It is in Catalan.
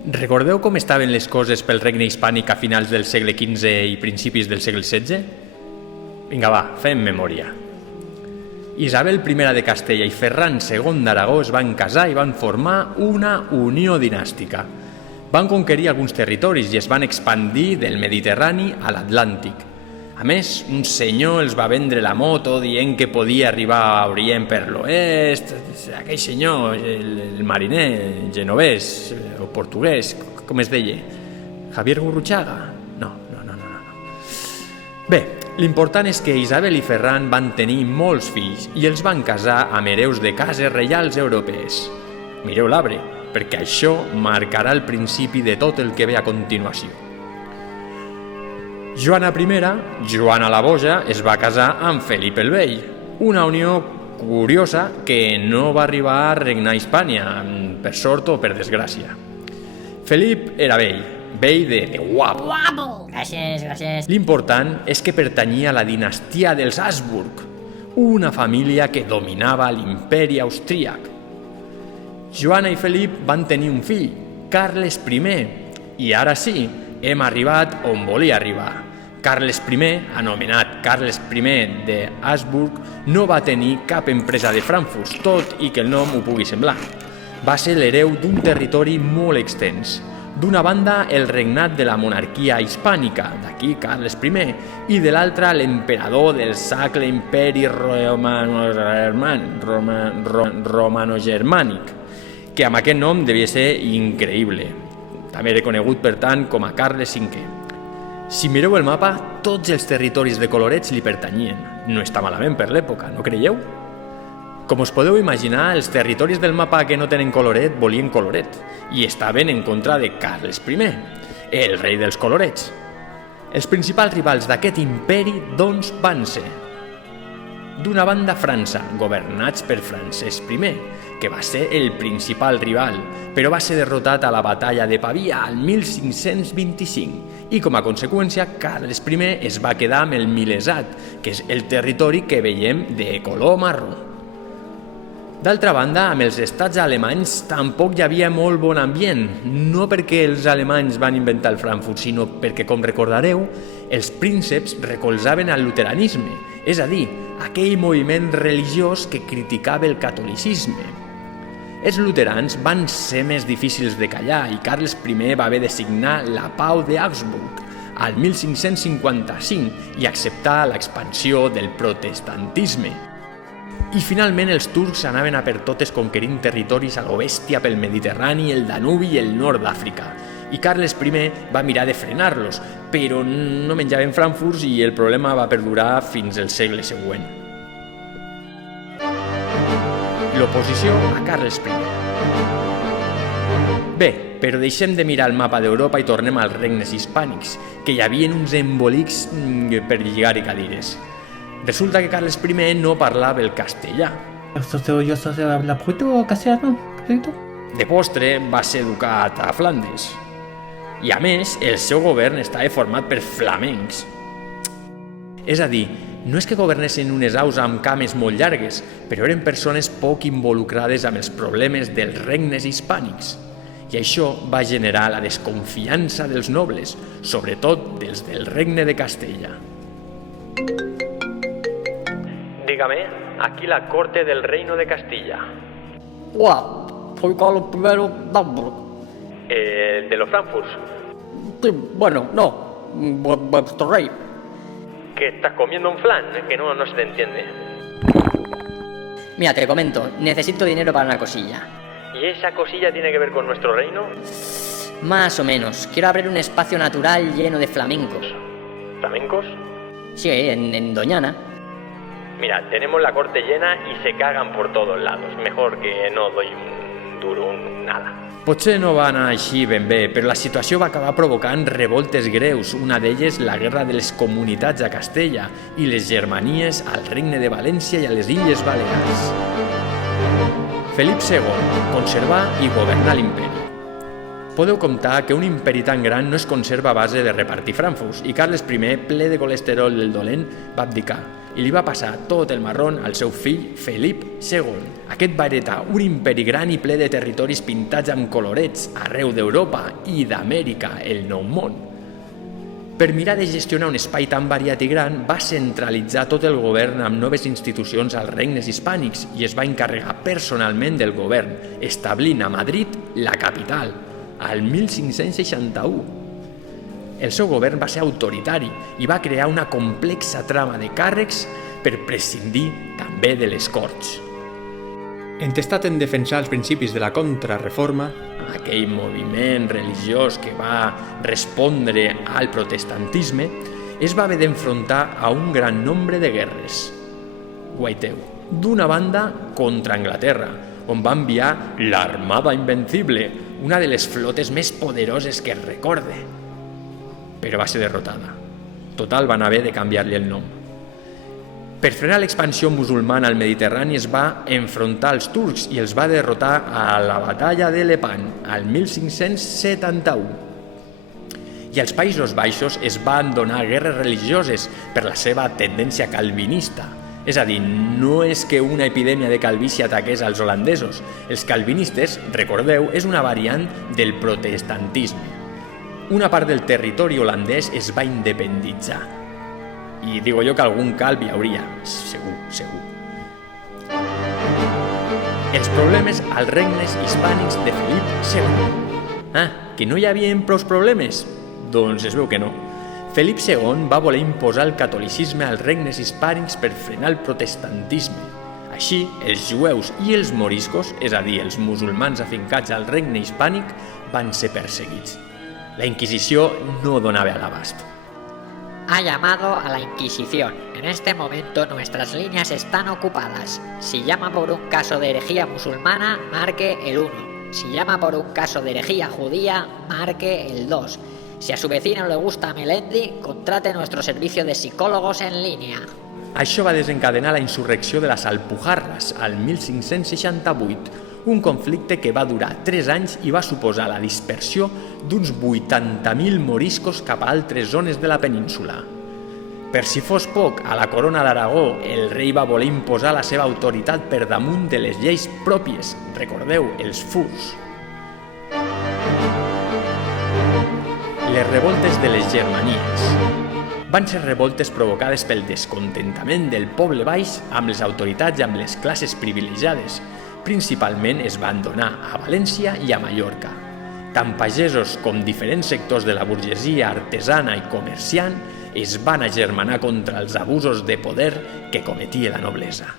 Recordeu com estaven les coses pel regne hispànic a finals del segle XV i principis del segle XVI? Vinga, va, fem memòria. Isabel I de Castella i Ferran II d'Aragó es van casar i van formar una unió dinàstica. Van conquerir alguns territoris i es van expandir del Mediterrani a l'Atlàntic. A més, un senyor els va vendre la moto dient que podia arribar a Orient per l'oest. Aquell senyor, el mariner, genovès o portuguès, com es deia? Javier Gurruchaga? No. Bé, l'important és que Isabel i Ferran van tenir molts fills i els van casar amb hereus de cases reials europees. Mireu l'arbre, perquè això marcarà el principi de tot el que ve a continuació. Joana I, Joana la Boja, es va casar amb Felip el Vell, una unió curiosa que no va arribar a regnar a Hispània, per sort o per desgràcia. Felip era vell de guapo. Guapo! Gràcies. L'important és que pertanyia a la dinastia dels Habsburg, una família que dominava l'imperi austríac. Joana i Felip van tenir un fill, Carles I, i ara sí, hem arribat on volia arribar. Carles I, anomenat Carles I de Habsburg, no va tenir cap empresa de Frankfurt, tot i que el nom ho pugui semblar. Va ser l'hereu d'un territori molt extens. D'una banda, el regnat de la monarquia hispànica, d'aquí Carles I, i de l'altra, l'emperador del Sacre Imperi Romanogermànic, que amb aquest nom devia ser increïble. També era conegut, per tant, com a Carles V. Si mireu el mapa, tots els territoris de colorets li pertanyien. No està malament per l'època, no creieu? Com us podeu imaginar, els territoris del mapa que no tenen coloret volien coloret i estaven en contra de Carles I, el rei dels colorets. Els principals rivals d'aquest imperi, doncs, van ser: d'una banda, França, governats per Francesc I, que va ser el principal rival, però va ser derrotat a la batalla de Pavia al 1525 i, com a conseqüència, Carles I es va quedar amb el Milesat, que és el territori que veiem de color marró. D'altra banda, amb els estats alemanys tampoc hi havia molt bon ambient, no perquè els alemanys van inventar el Frankfurt, sinó perquè, com recordareu, els prínceps recolzaven el luteranisme, és a dir, aquell moviment religiós que criticava el catolicisme. Els luterans van ser més difícils de callar i Carles I va haver de signar la Pau d'Augsburg al 1555 i acceptar l'expansió del protestantisme. I finalment els turcs anaven a per totes conquerint territoris a lo bèstia pel Mediterrani, el Danubi i el nord d'Àfrica. I Carles I va mirar de frenar-los, però no menjaven Frankfurts i el problema va perdurar fins al segle següent. L'oposició a Carles I. Bé, però deixem de mirar el mapa d'Europa i tornem als regnes hispànics, que hi havia uns embolics per lligar-hi cadires. Resulta que Carles I no parlava el castellà. ¿Yo habla poquito o castellano? De postre va ser educat a Flandes. I a més, el seu govern estava format per flamencs. És a dir, no és que governessin unes aus amb cames molt llargues, però eren persones poc involucrades amb els problemes dels regnes hispànics. I això va generar la desconfiança dels nobles, sobretot dels del regne de Castella. Dígame, aquí la corte del reino de Castilla. Hola, soy Carlos I de Habsburg. De los Frankfurts. Sí, bueno, no, vuestro rey. ¿Que estás comiendo un flan? Que no se te entiende. Mira, te comento, necesito dinero para una cosilla. ¿Y esa cosilla tiene que ver con nuestro reino? Más o menos, quiero abrir un espacio natural lleno de flamencos. ¿Flamencos? Sí, en Doñana. Mira, tenemos la corte llena y se cagan por todos lados. Mejor que no doy un duro, nada. Potser no va anar així ben bé, però la situació va acabar provocant revoltes greus, una d'elles la guerra de les comunitats a Castella i les germanies al regne de València i a les Illes Balears. Felip II conservà i governà l'imperi. Podeu comptar que un imperi tan gran no es conserva a base de repartir frankfurts i Carles I, ple de colesterol del dolent, va abdicar i li va passar tot el marrón al seu fill Felip II. Aquest va heretar un imperi gran i ple de territoris pintats amb colorets arreu d'Europa i d'Amèrica, el Nou Món. Per mirar de gestionar un espai tan variat i gran, va centralitzar tot el govern amb noves institucions als regnes hispànics i es va encarregar personalment del govern, establint a Madrid la capital, al 1561. El seu govern va ser autoritari i va crear una complexa trama de càrrecs per prescindir també de les corts. Entestat en defensar els principis de la Contrarreforma, aquell moviment religiós que va respondre al protestantisme, es va haver d'enfrontar a un gran nombre de guerres. Guaiteu, d'una banda contra Anglaterra, on va enviar l'Armada Invencible, una de les flotes més poderoses que es recorde. Però va ser derrotada. Total, van haver de canviar-li el nom. Per frenar l'expansió musulmana al Mediterrani es va enfrontar als turcs i els va derrotar a la batalla de Lepant, al 1571. I als Països Baixos es van donar guerres religioses per la seva tendència calvinista. És a dir, no és que una epidèmia de calvície ataqués als holandesos. Els calvinistes, recordeu, és una variant del protestantisme. Una part del territori holandès es va independitzar. I digo jo que algun calb hi hauria, segur. Els problemes als regnes hispànics de Felip II. Que no hi havia prou problemes? Doncs es veu que no. Felip II va voler imposar el catolicisme als regnes hispànics per frenar el protestantisme. Així, els jueus i els moriscos, és a dir, els musulmans afincats al regne hispànic, van ser perseguits. La Inquisició no donava a l'abast. Ha llamado a la Inquisición. En este momento nuestras líneas están ocupadas. Si llama por un caso de herejía musulmana, marque el 1. Si llama por un caso de herejía judía, marque el 2. Si a su vecino le gusta Melendi, contrate nuestro servicio de psicólogos en línea. Això va desencadenar la insurrecció de les Alpujarres al 1568, un conflicte que va durar 3 anys i va suposar la dispersió d'uns 80.000 moriscos cap a altres zones de la península. Per si fos poc, a la corona d'Aragó el rei va voler imposar la seva autoritat per damunt de les lleis pròpies, recordeu, els furs. Les revoltes de les Germanies van ser revoltes provocades pel descontentament del poble baix amb les autoritats i amb les classes privilegiades. Principalment es van donar a València i a Mallorca. Tant pagesos com diferents sectors de la burgesia artesana i comerciant es van agermanar contra els abusos de poder que cometia la noblesa.